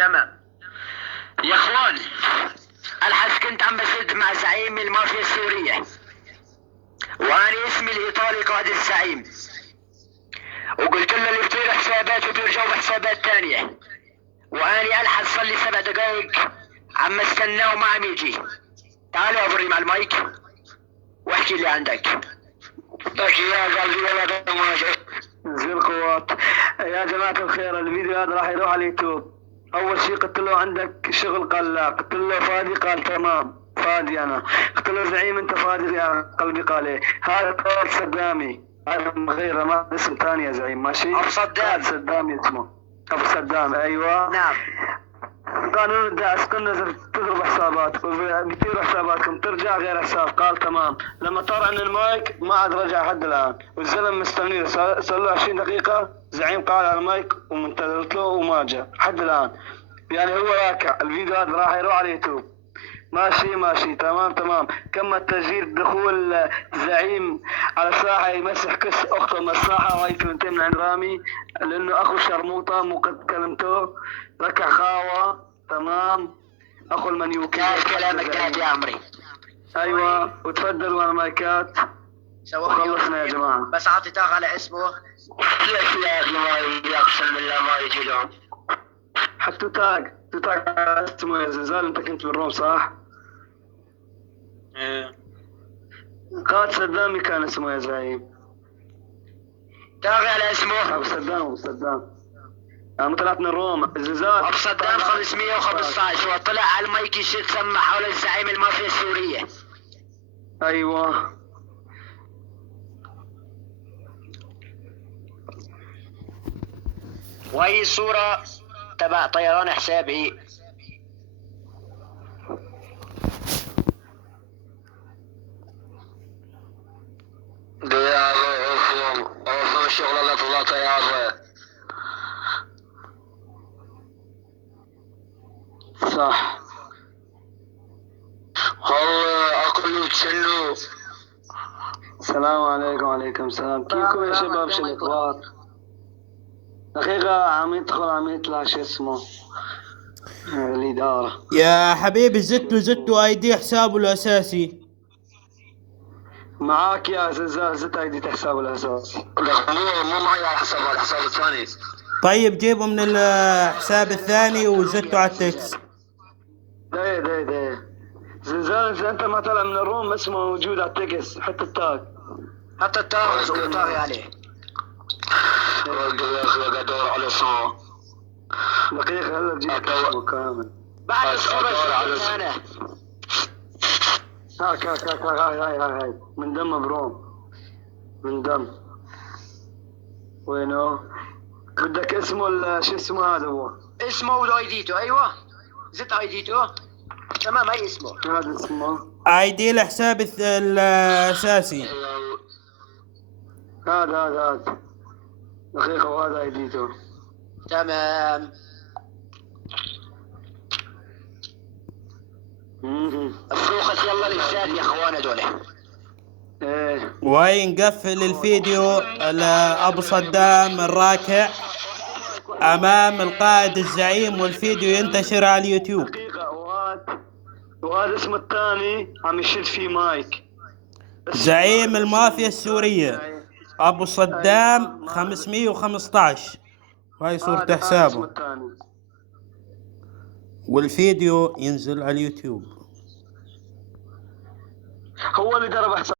تمام يا اخوان. الحس كنت عم بسد مع زعيم المافيا السورية، وانا اسمي الايطالي قائد الزعيم، وقلت له اللي بيطير حسابات وبيرجعوا بحسابات تانية، واني الحس صار لي 7 دقايق عم استناه وما عم يجي. تعال يا ابري مع المايك واحكي اللي عندك. لك يا قلبي ولا ماجد زي القوات. يا جماعة الخير، الفيديو هذا راح يروح على اليوتيوب. أول شيء قلت له عندك شغل، قال لا. قلت له فادي، قال تمام فادي أنا. قلت له زعيم أنت فادي يا قلبي، قال إيه. هذا قال صدامي، هذا غيره، ما اسم ثاني يا زعيم. ماشي أبو صدام. صدامي اسمه، أبو صدام. أيوة نعم. قانون الدعس، قلنا تضرب حسابات بيطيروا حساباتكم، ترجع غير حساب. قال تمام. لما طار عن المايك ما عاد رجع حد الان، والزلم مستني. صار له 20 دقيقة زعيم قال على المايك ومنتظرت له وما جاء حد الان. يعني هو راكع. الفيديو هذا راح يروح على اليوتيوب. ماشي تمام. كمل تسجيل دخول زعيم على الساحة يمسح كس أخته من الساحة، وهي كلمتين من عند رامي لأنه أخو شرموطة مو قد كلمته. ركع خاوة. تمام. أخو المنيوكي. كلامك قاعد يا عمري. أيوة، وتفضل وانا مايكات. وخلصنا يا جماعة. بس أعطي تاغ على اسمه. ليش يا أخي ما أقسم بالله ما يجي لهم. حتى تاغ اسمه يا زلزال. أنت كنت بالروم صح؟ قائد صدامي كان اسمه يا زعيم. تاغي على اسمه. أبو صدام. أنا طلعت من روما. الزلزال أبو صدام 515 وطلع على المايك يتسمع حول الزعيم المافيا السورية. أيوة. وهي الصورة تبع طيران حسابي. أوفر الشغل اللي طلعته يا أخي. صح. والله أقول تشنو. السلام عليكم. وعليكم السلام. كيفكم يا شباب؟ شو الأخبار؟ دقيقة عم يطلع شو اسمه الإدارة. يا حبيبي زدتوا اي دي حسابه الاساسي. معاك يا زلزال، زدت اي دي حسابه الاساسي. مو معي على الحساب الثاني. طيب جيبه من الحساب الثاني وزدته على التكس. ده زلزال، انت ما طلع من الروم اسمه موجود على التكس. حتى التاج وطاغي عليه. يا اخي قاعد ادور على اسمه. دقيقة هلا بجيب اسمه كامل. بعد الصورة شفتها أنا. هاي من دم بروم. من دم. وينه؟ بدك اسمه شو اسمه هذا هو؟ اسمه وايديته. أيوة زدت ايديته. تمام. هي اسمه. هذا اسمه اي دي الحساب الاساسي. هذا دقيقة. وهذا ايديته. تمام. فروخة يلا للزاد يا اخوانا دول. ايه. وهي نقفل الفيديو ابو صدام الراكع امام القائد الزعيم، والفيديو ينتشر على اليوتيوب. دقيقة. وهذا اسمه الثاني عم يشد فيه مايك. زعيم المافيا السورية ابو صدام 515. وهي صورة حسابه، والفيديو ينزل على اليوتيوب. هو اللي ضرب حساب.